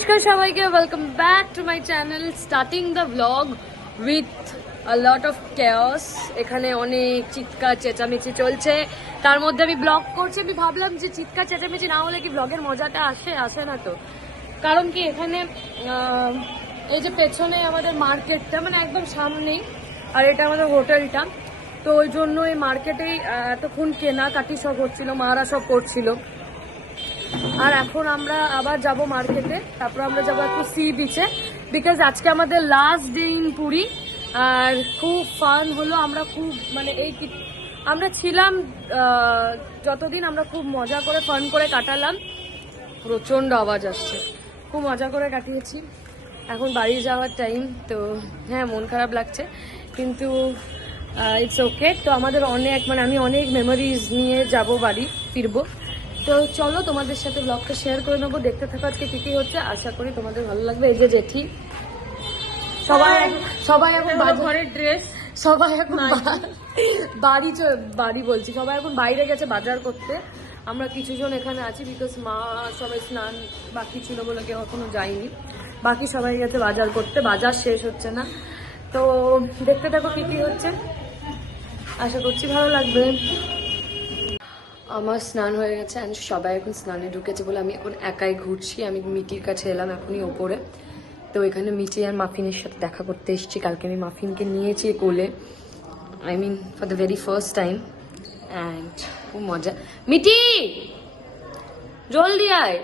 নমস্কার সবাইকে, welcome back to my channel. Starting the blog with a lot of chaos. এখানে অনেক চিৎকার চেঁচামেচি চলছে, তার মধ্যে আমি ব্লগ করছি। আমি ভাবলাম যে চিৎকার চেঁচামেচি না হলে কি ব্লগের মজাটা আসে না তো। কারণ কি এখানে এই যে পেছনে আমাদের মার্কেটটা, মানে একদম সামনেই, আর এটা আমাদের হোটেলটা। তো ওই জন্য এই মার্কেটেই এতক্ষণ কেনাকাটি সব হচ্ছিল, মারা সব করছিল। আর এখন আমরা আবার যাব মার্কেটে, তারপর আমরা যাবো একটু সি বিচে, বিকজ আজকে আমাদের লাস্ট ডে ইন পুরী। আর খুব ফান হলো, আমরা খুব মানে আমরা ছিলাম যতদিন, আমরা খুব মজা করে ফান করে কাটালাম। প্রচণ্ড আওয়াজ আসছে, খুব মজা করে কাটিয়েছি। এখন বাড়ি যাওয়ার টাইম, তো হ্যাঁ মন খারাপ লাগছে, কিন্তু ইটস ওকে। তো আমাদের আমি অনেক মেমোরিজ নিয়ে যাব, বাড়ি ফিরবো। তো চলো তোমাদের সাথে ব্লগটা শেয়ার করে নেবো, দেখতে থাকো আজকে কি কি হচ্ছে। আশা করি তোমাদের ভালো লাগবে। এই যে জেঠি, সবাই এখন ঘরের ড্রেস, সবাই এখন বাড়ি বলছি, সবাই এখন বাইরে গেছে বাজার করতে। আমরা কিছুজন এখানে আছি, বিকজ মা সবাই স্নান বাকি ছিল বলে কেউ এখনো যায়নি। বাকি সবাই গেছে বাজার করতে, বাজার শেষ হচ্ছে না। তো দেখতে থাকো কি কি হচ্ছে, আশা করছি ভালো লাগবে। আমার স্নান হয়ে গেছে, অ্যান্ড সবাই এখন স্নানে ঢুকেছে বলে আমি এখন একাই ঘুরছি। আমি মিটির কাছে এলাম এখনই ওপরে। তো এখানে মিটি আর মাফিনের সাথে দেখা করতে এসেছি। কালকে আমি মাফিনকে নিয়েছি কোলে, I mean for the very first time, and খুব মজা। মিটি জলদি আয়।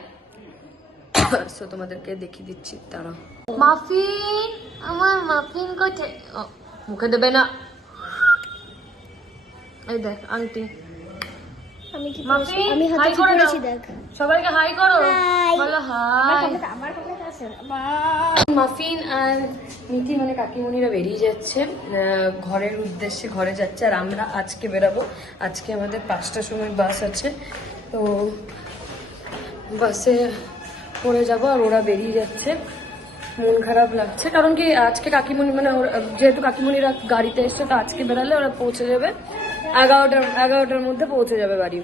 সো তোমাদেরকে দেখিয়ে দিচ্ছি, তারা মাফিন, আমার মাফিন কোথায়? মুখে দেবে না। এই দেখ আংটি, সবাইকে হাই করো, বলো হাই। মাফিন আর মিঠি মানে কাকিমণিরা বেরিয়ে যাচ্ছে ঘরের উদ্দেশ্যে, ঘরে যাচ্ছে। আর আমরা আজকে বেরাবো, আজকে আমাদের 5টার সময় বাস আছে। তো বাসে পড়ে যাব, আর ওরা বেরিয়ে যাচ্ছে। মন খারাপ লাগছে, কারণ কি আজকে কাকিমণি মানে যেহেতু কাকিমণিরা গাড়িতে এসছে, তো আজকে বেরালে ওরা পৌঁছে যাবে 11টার মধ্যে পৌঁছে যাবে বাড়ি।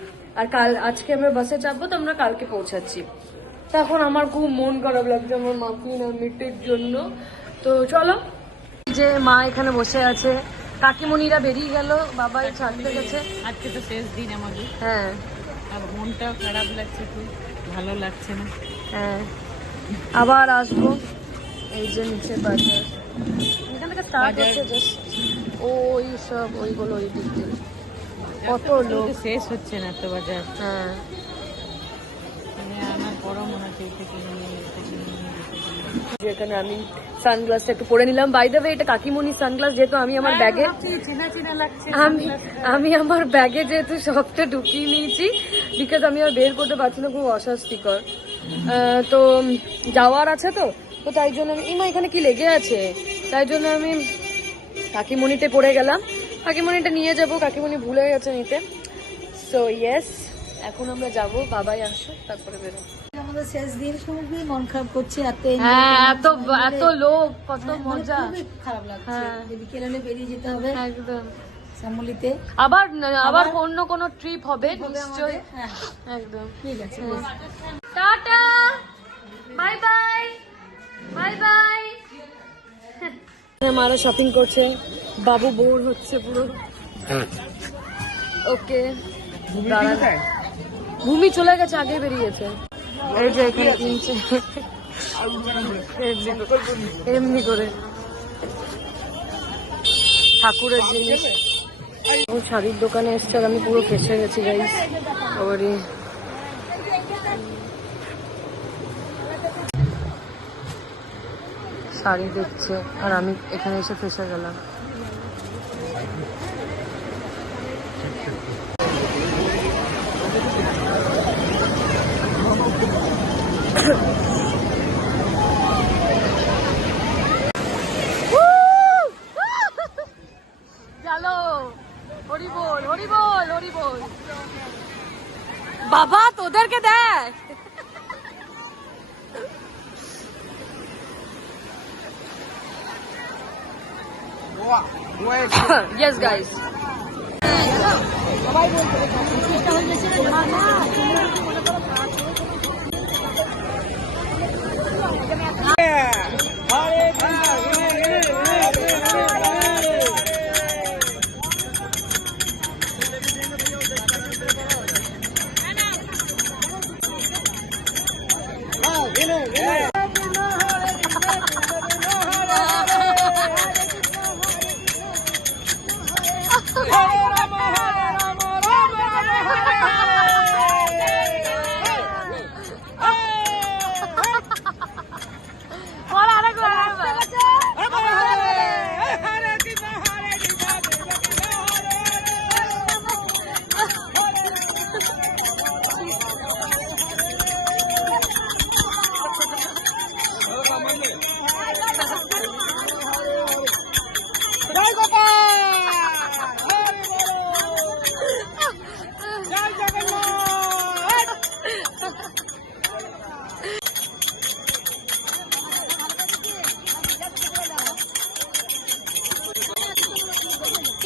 আর আজকে আমরা বাসে চাপবো, তো আমরা কালকে পৌঁছাচ্ছি। তো এখন আমার খুব মন খারাপ লাগছে আমার মাফিন আর মিটির জন্য। তো চলো, যে মা এখানে বসে আছে, কাকিমণিরা বেরিয়ে গেল, বাবাই ছাড়তে গেছে। আজকে তো শেষ দিন আমাদের। হ্যাঁ, আর মনটাও খারাপ লাগছে, খুব ভালো লাগছে না। হ্যাঁ, আবার আসবো। এই যে নিচে বাজার, এখান থেকে স্টার্ট হচ্ছে জাস্ট ওই সব ওইগুলো, ওই দিক দিয়ে কত লোক, শেষ হচ্ছে না তো বাজার। হ্যাঁ, আমার বড় মনে হচ্ছে যেখানে আমি সানগ্লাসটা একটু পরে নিলাম। বাই দ্য ওয়ে, এটা কাকিমণির সানগ্লাস, যেহেতু আমি আমার ব্যাগে আমি আমার ব্যাগে যেহেতু সবটা ঢুকিয়ে নিয়েছি, বিকজ আমি আর বের করতে পারছি না, খুব অস্বস্তিকর। তো যাওয়ার আছে, তো তাই জন্য আমি এখানে কি লেগে আছে, তাই জন্য আমি কাকিমণিতে পড়ে গেলাম। কাকিমণিটা নিয়ে যাব, কাকিমণি ভুলে গেছে নিতে। সো ইয়েস, এখন আমরা যাব, বাবাই আসো তারপরে বেরোবো। আমাদের শেষ দিন, খুবই মন খারাপ করছে। এত লোক, কত মজা, খুবই খারাপ লাগছে। বিকেলে বেরিয়ে যেতে হবে একদম শ্যামলিতে, আবার অন্য কোনো ট্রিপ হবে নিশ্চয়ই। একদম ঠিক আছে, tata, bye bye, bye bye. মারা শপিং করছে, বাবু বোর হচ্ছে পুরো। ওকে, ভূমি চলে গেছে, আগে বেরিয়েছে। এই যে এখানে কিনছে এমনি করে ঠাকুরের জিনিস। ও শাড়ির দোকানে এসছে, আর আমি পুরো ফেসে গেছি গাইস। ওরই শাড়ি দেখছে, আর আমি এখানে এসে ফেসে গেলাম। চলো, হরি বল, হরি বল, হরি বল। বাবা তোদেরকে দেখ, yes guys, সবাই বলতে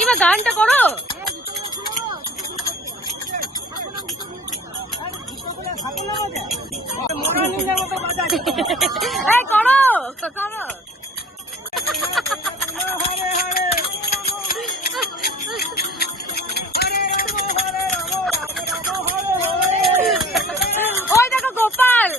এবার গানটা করো। এই করো করো। ওই দেখো গোপাল।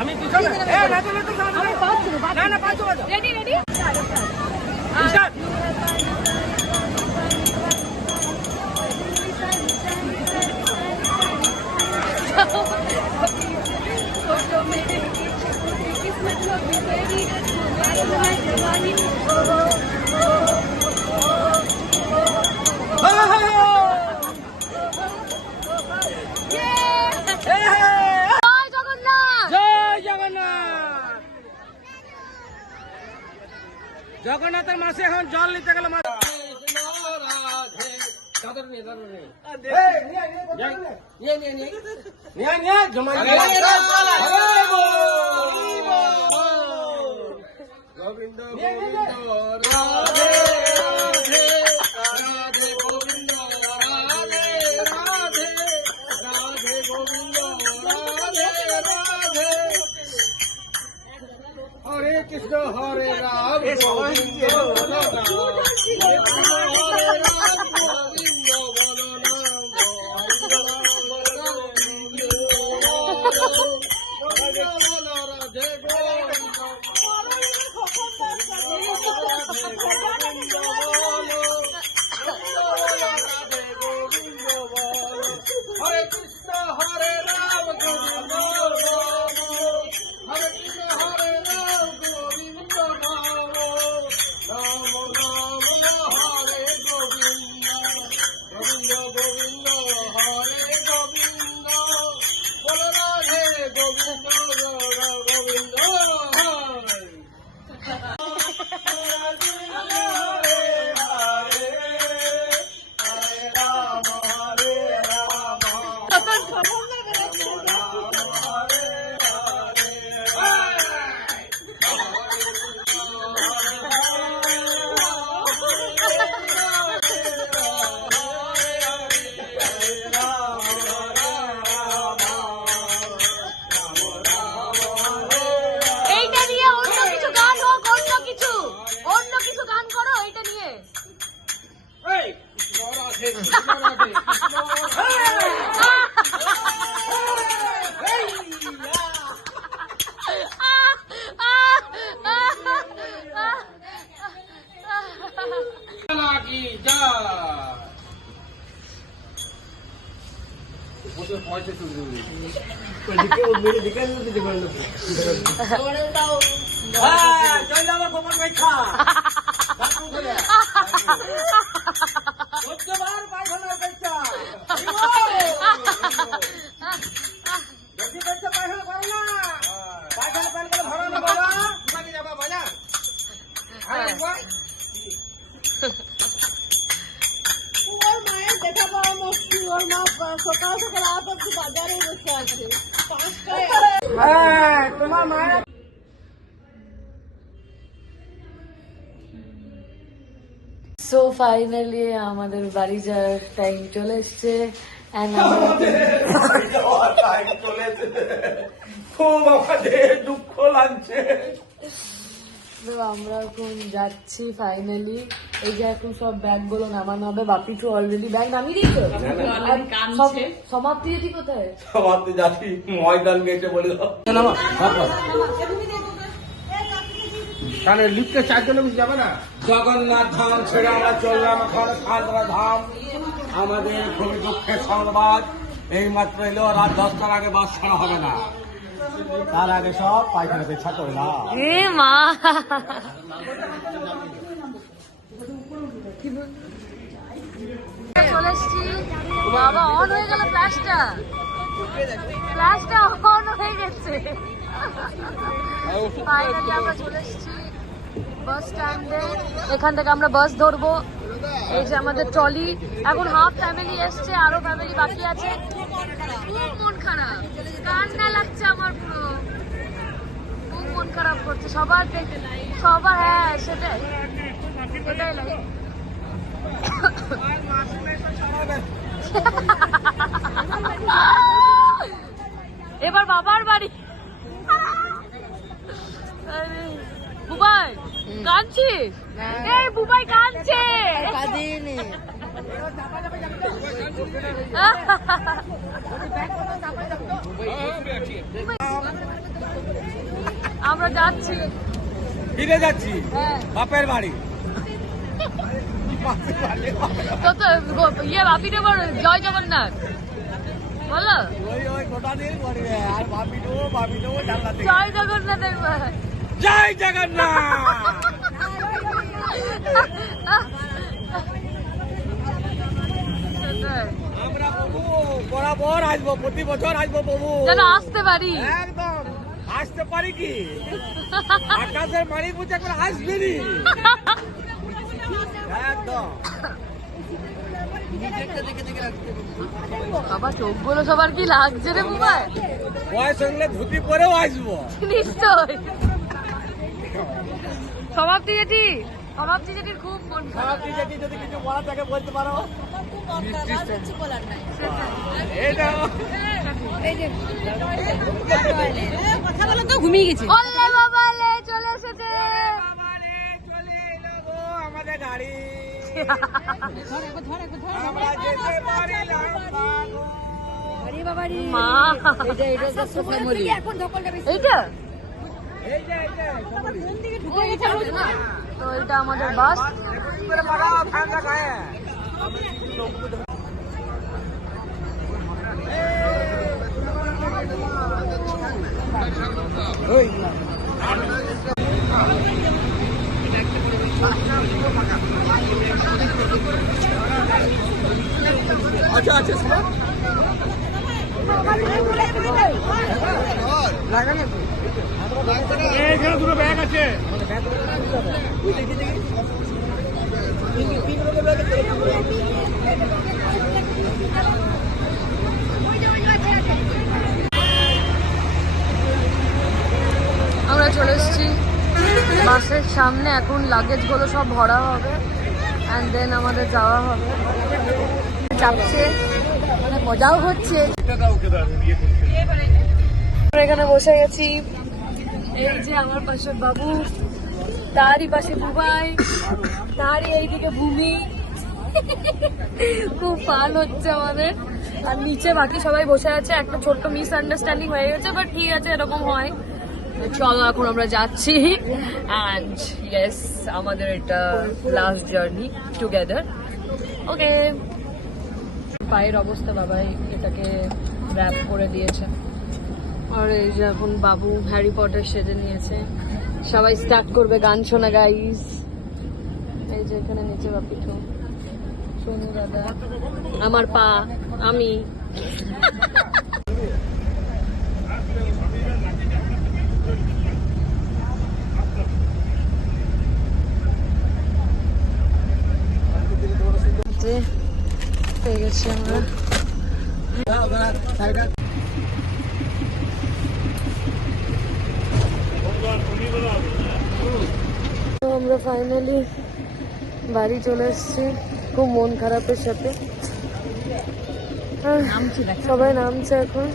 আমি পিছনে না পাঁচ রেডি রেডি জগন্নাথের মাসে এখন জল নিতে গেলে গোবিন্দ গোবিন্দ রাধে রাধে রাধে গোবিন্দ রাধে রাধে রাধে গোবিন্দ রাধে রাধে হরে কৃষ্ণ হরে রাম গোবিন্দ বলো নাম হরে কৃষ্ণ হরে রাম গোবিন্দ বলো নাম গোবিন্দ বলো রাধে গোবিন্দ হরে কৃষ্ণ হরে রাম গোবিন্দ হরে কৃষ্ণ হরে রাম গোবিন্দ রাম রাম হরে গোবিন্দ গোবিন্দ গোবিন্দ হরে গোবিন্দ বল রাধে গোবিন্দ গোবিন্দ কি যা পয়সা চলে তোমার মায়ের সো ফাইনালি আমাদের বাড়ি যাওয়ার টাইম চলে এসছে and খুব আমাদের দুঃখ লাগছে। তো আমরা এখন যাচ্ছি ফাইনালি। এই যে এখন সব ব্যাগ গুলো নামানো হবে। বাপি তো অলরেডি ব্যাগ নামিয়ে দিয়েছো। সমাপ্তি যেটি কোথায়? সমাপ্তি যাচ্ছি ময়দান গেছে বলে কারণ লিফটে 4 জন যাবে না। জগন্নাথ ধাম ছেড়ে আমরা চললাম এখন খালতলা ধাম। আমাদের খুবই দুঃখের সংবাদ, এই মাত্র এলো, রাত 10টার আগে বাস ছাড়া হবে না। তার আগে সব পায়খানা পেছা করলাম। এ মা, চলে এসছি। বাবা অন হয়ে গেল ফ্ল্যাশটা, ফ্ল্যাশটা অন হয়ে গেছে। ফাইনালি আমরা চলে এসছি বাস স্ট্যান্ডে। এখান থেকে আমরা বাস ধরবো। এই যে আমাদের ট্রলি, এখন হাফ ফ্যামিলি এসছে, আরো ফ্যামিলি বাকি আছে। খুব মন খারাপ, কান্না লাগছে আমার, পুরো খুব মন খারাপ করছে সবার, সবার। হ্যাঁ সেটাই, সেটাই লাগে। এবার বাবার বাড়ি। বুবাই কাঁদছিস? এই বুবাই কাঁদছে। আমরা যাচ্ছি, ফিরে যাচ্ছি বাপের বাড়ি। তো তো ইয়ে বাপিটা বল, জয় জগন্নাথ বলো। জয় জগন্নাথ একবার। জয় জগন্নাথ। আমরা প্রভু বরাবর আসবো, প্রতি বছর আসবো প্রভু, যেন আসতে পারি। একদম আসতে পারি কি, আকাশের মারি বুঝে করে আসবেনি একদম। বাবা চোখগুলো সবার কি লাগছে রে বুবাই? বয়স হলে ধুতি পরেও আসবো নিশ্চয়। সমাপ্তি যেটি, সমাপ্তি যেটির খুব মন খারাপ। যদি কিছু বলার থাকে বলতে পারো। এটা কথা বলো তো, ঘুমিয়ে গেছি। বললে বাবা লে চলে এসেছে। চলে এলো গো আমাদের গাড়ি। আমরা যেতে পারিলাম মা, এটা এখন ধকলটা বেশি। এইটা এই যে ঢুকে গেছে না। তো এটা আমাদের বাস। করে লাগাও ঠান্ডা গায়ে। আচ্ছা আচ্ছা এখানে দুটো ব্যাগ আছে। আমরা চলে এসেছি বাসের সামনে। এখন লাগেজ গুলো সব ভরা হবে এন্ড দেন আমাদের যাওয়া হবে। চাপছে, মানে মজাও হচ্ছে। আমরা এখানে বসে গেছি। এই যে আমার পাশে বাবু, তারই পাশে বুবাই, তারই এইদিকে ভূমি, খুব ফান হচ্ছে আমাদের। আর নিচে বাকি সবাই বসে আছে, একটা ছোট্ট মিসআন্ডারস্ট্যান্ডিং হয়ে গেছে, বাট ঠিক আছে, এরকম হয়। চলো এখন আমরা যাচ্ছি, অ্যান্ড ইয়েস, আমাদের এটা লাস্ট জার্নি টুগেদার। ওকে, পায়ের অবস্থা, বাবাই এটাকে র্যাপ করে দিয়েছে। আর এই যে এখন বাবু হ্যারি পটার সেজে নিয়েছে, সবাই স্টার্ট করবে গান শোনা গাইস। এই যে এখানে নিচে বাপিঠু, সোনু দাদা, আমার পা, আমি। পেয়ে গেছি আমরা। তো আমরা ফাইনালি বাড়ি চলে এসেছি, খুব মন খারাপের সাথে। সবাই নামছে এখন।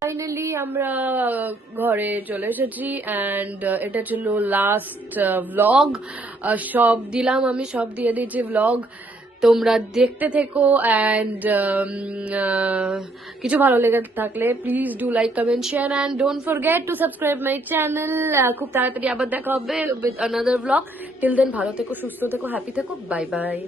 ফাইনালি আমরা ঘরে চলে এসেছি, অ্যান্ড এটা ছিল লাস্ট ভ্লগ। সব দিলাম, আমি সব দিয়ে দিয়েছি ভ্লগ, তোমরা দেখতে থেকো। অ্যান্ড কিছু ভালো লেগে থাকলে please do like, comment, share, and don't forget to subscribe my channel. খুব তাড়াতাড়ি আবার দেখা হবে with another vlog. Till then ভালো থেকো, সুস্থ থেকো, হ্যাপি থেকো, বাই বাই।